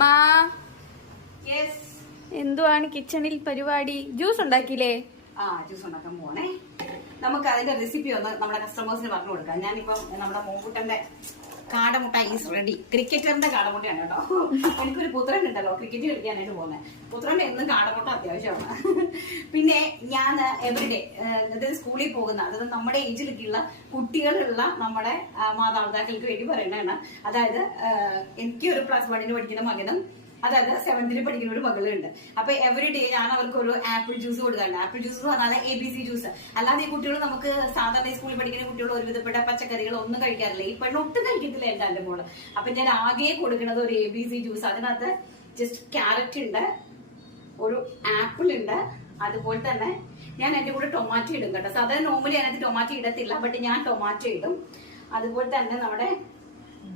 അമ്മ എന്തുവാണ് കിച്ചണിൽ പരിപാടി? ജ്യൂസ് ഉണ്ടാക്കിയില്ലേ? ജ്യൂസ് ഉണ്ടാക്കാൻ പോണേ. നമുക്ക് അതിന്റെ റെസിപ്പി ഒന്ന് നമ്മുടെ കസ്റ്റമേഴ്സിന് പറഞ്ഞു കൊടുക്കാം. ഞാനിപ്പം നമ്മുടെ മോൻകുട്ടന്റെ കാടമുട്ട ഈസ് റെഡി. ക്രിക്കറ്ററിന്റെ കാടമുട്ടയാണ് കേട്ടോ. എനിക്കൊരു പുത്രൻ ഉണ്ടല്ലോ ക്രിക്കറ്റ് കളിക്കാനായിട്ട് പോകുന്നത്. പുത്രന്റെ എന്നും കാടമുട്ട അത്യാവശ്യമാണ്. പിന്നെ ഞാൻ എവരിഡേ അതായത് സ്കൂളിൽ പോകുന്ന, അതായത് നമ്മുടെ ഏജിലൊക്കെയുള്ള കുട്ടികളുള്ള നമ്മുടെ മാതാപിതാക്കൾക്ക് വേണ്ടി പറയണതാണ്. അതായത് എനിക്ക് ഒരു +1 പഠിക്കുന്ന മകനും അതായത് 7th പഠിക്കുന്ന ഒരു മകളുണ്ട്. അപ്പൊ എവരിഡേ ഞാൻ അവർക്ക് ഒരു ആപ്പിൾ ജ്യൂസ് കൊടുക്കാറുണ്ട്. ആപ്പിൾ ജ്യൂസ് എന്ന് പറഞ്ഞാൽ ABC ജ്യൂസ്. അല്ലാതെ ഈ കുട്ടികൾ നമുക്ക് സാധാരണ സ്കൂളിൽ പഠിക്കുന്ന കുട്ടികൾ ഒരുവിധപ്പെട്ട പച്ചക്കറികൾ ഒന്നും കഴിക്കാറില്ല. ഈ പെണ്ണൊട്ടും കഴിക്കത്തില്ല എന്റെ മോള്. അപ്പൊ ഞാൻ ആകെ കൊടുക്കുന്നത് ഒരു ABC ജ്യൂസ്. അതിനകത്ത് ജസ്റ്റ് ക്യാരറ്റ് ഉണ്ട്, ഒരു ആപ്പിൾ ഉണ്ട്, അതുപോലെ തന്നെ ഞാൻ എന്റെ കൂടെ ടൊമാറ്റോ ഇടും കേട്ടോ. സാധാരണ നോർമലി അതിനകത്ത് ടൊമാറ്റോ ഇടത്തില്ല, ബട്ട് ഞാൻ ടൊമാറ്റോ ഇടും. അതുപോലെ തന്നെ നമ്മുടെ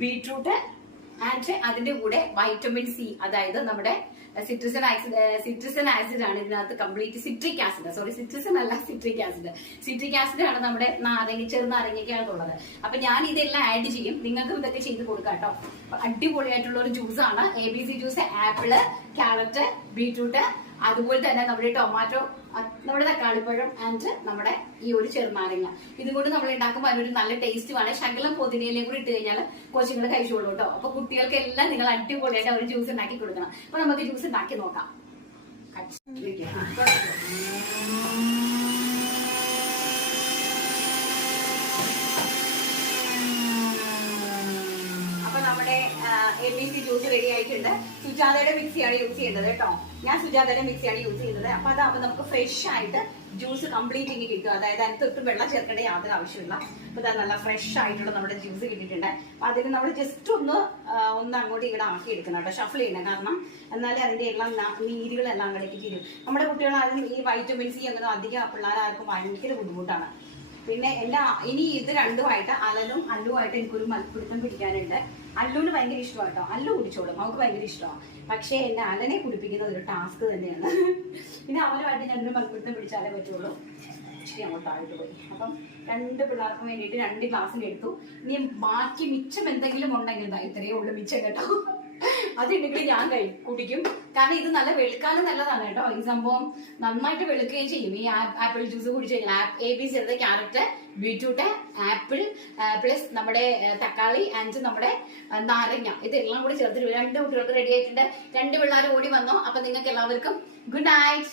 ബീട്രൂട്ട് ആൻഡ് അതിന്റെ കൂടെ വൈറ്റമിൻ C, അതായത് നമ്മുടെ സിട്രിസൻ ആസിഡ് ആണ് ഇതിനകത്ത് കംപ്ലീറ്റ്. സിട്രിക് ആസിഡ്, സോറി സിട്രിസൻ അല്ല, സിട്രിക് ആസിഡ് ആണ് നമ്മുടെ ചെറുനാരങ്ങയ്ക്കാണ് ഉള്ളത്. അപ്പൊ ഞാൻ ഇതെല്ലാം ആഡ് ചെയ്യും. നിങ്ങൾക്കും ഇതൊക്കെ ചെയ്ത് കൊടുക്കാം കേട്ടോ. അടിപൊളിയായിട്ടുള്ള ഒരു ജ്യൂസാണ് ABC juice. Apple, carrot, beetroot, അതുപോലെ തന്നെ നമ്മുടെ ടൊമാറ്റോ, നമ്മുടെ തക്കാളിപ്പഴം ആൻഡ് നമ്മുടെ ഈ ഒരു ചെറുനാരങ്ങ. ഇതുകൊണ്ട് നമ്മൾ ഉണ്ടാക്കുമ്പോൾ അതിനൊരു നല്ല ടേസ്റ്റുമാണ്. ശകലം പൊതിനയിലേയും കൂടി ഇട്ട് കഴിഞ്ഞാൽ കൊച്ചുങ്ങൾ കഴിച്ചോളൂ കേട്ടോ. അപ്പൊ കുട്ടികൾക്കെല്ലാം നിങ്ങൾ അടിപൊളിയായിട്ട് ഒരു ജ്യൂസ് ഉണ്ടാക്കി കൊടുക്കണം. അപ്പൊ നമുക്ക് ജ്യൂസ് ഉണ്ടാക്കി നോക്കാം. അപ്പൊ നമ്മുടെ ABC ജ്യൂസ് റെഡി ആയിട്ടുണ്ട്. സുജാതയുടെ മിക്സിയാണ് യൂസ് ചെയ്യേണ്ടത് കേട്ടോ. ഞാൻ സുജാതയുടെ മിക്സിയാണ് യൂസ് ചെയ്യുന്നത്. അപ്പൊ അതാകുമ്പോൾ നമുക്ക് ഫ്രഷ് ആയിട്ട് ജ്യൂസ് കംപ്ലീറ്റ് ഇങ്ങനെ കിട്ടും. അതായത് അതിന് തൊട്ട് വെള്ളം ചേർക്കേണ്ട യാതൊരു ആവശ്യമില്ല. അപ്പൊ ഇതാ നല്ല ഫ്രഷ് ആയിട്ടുള്ള നമ്മുടെ ജ്യൂസ് കിട്ടിയിട്ടുണ്ട്. അപ്പൊ അതിന് നമ്മൾ ജസ്റ്റ് ഒന്ന് അങ്ങോട്ട് ഇവിടെ ആക്കി എടുക്കണം കേട്ടോ, ഷഫിൾ ചെയ്യണം. കാരണം എന്നാലേ അതിന്റെ എല്ലാം നീരുകളെല്ലാം അങ്ങോട്ടേക്ക് തീരും. നമ്മുടെ കുട്ടികളാരും ഈ വൈറ്റമിൻ C അങ്ങനെ അധികം പിള്ളേരാർക്കും ഭയങ്കര ബുദ്ധിമുട്ടാണ്. പിന്നെ ഇനി ഇത് രണ്ടുമായിട്ട് അലനും അല്ലുമായിട്ട് എനിക്കൊരു മൽപ്പിടുത്തം പിടിക്കാനുണ്ട്. അല്ലുവിന് ഭയങ്കര ഇഷ്ടമാണ് കേട്ടോ. അല്ലു കുടിച്ചോളും, അവൾക്ക് ഭയങ്കര ഇഷ്ടമാണ്. പക്ഷേ എന്റെ അലനെ കുടിപ്പിക്കുന്നത് ഒരു ടാസ്ക് തന്നെയാണ്. പിന്നെ അവനുമായിട്ട് ഞാനൊരു മൽപ്പിടുത്തം പിടിച്ചാലേ പറ്റുള്ളൂ. ഇച്ചിരി അങ്ങോട്ടായിട്ട് പോയി. അപ്പം 2 പിള്ളേർക്കും വേണ്ടിയിട്ട് 2 ഗ്ലാസ്സിന് എടുത്തു. ഇനി ബാക്കി മിച്ചം എന്തെങ്കിലും ഉണ്ടെങ്കിൽ ഇത്രയേ ഉള്ളൂ മിച്ചം കേട്ടോ. അതുണ്ടെങ്കിൽ ഞാൻ കുടിക്കും. കാരണം ഇത് നല്ല വെളുക്കാനും നല്ലതാണ് കേട്ടോ. ഈ സംഭവം നന്നായിട്ട് വെളുക്കുകയും ചെയ്യും. ഈ ആപ്പിൾ ജ്യൂസ് കുടിച്ചു കഴിഞ്ഞാൽ ABC എടുത്ത് ക്യാരറ്റ്, ബീറ്റ്റൂട്ട്, ആപ്പിൾ പ്ലസ് നമ്മുടെ തക്കാളി ആൻഡ് നമ്മുടെ നാരങ്ങ, ഇതെല്ലാം കൂടി ചേർത്തിട്ട് 2 കുട്ടികൾക്ക് റെഡി ആയിട്ടുണ്ട്. 2 പിള്ളേർ ഓടി വന്നോ. അപ്പൊ നിങ്ങൾക്ക് എല്ലാവർക്കും ഗുഡ് നൈറ്റ്.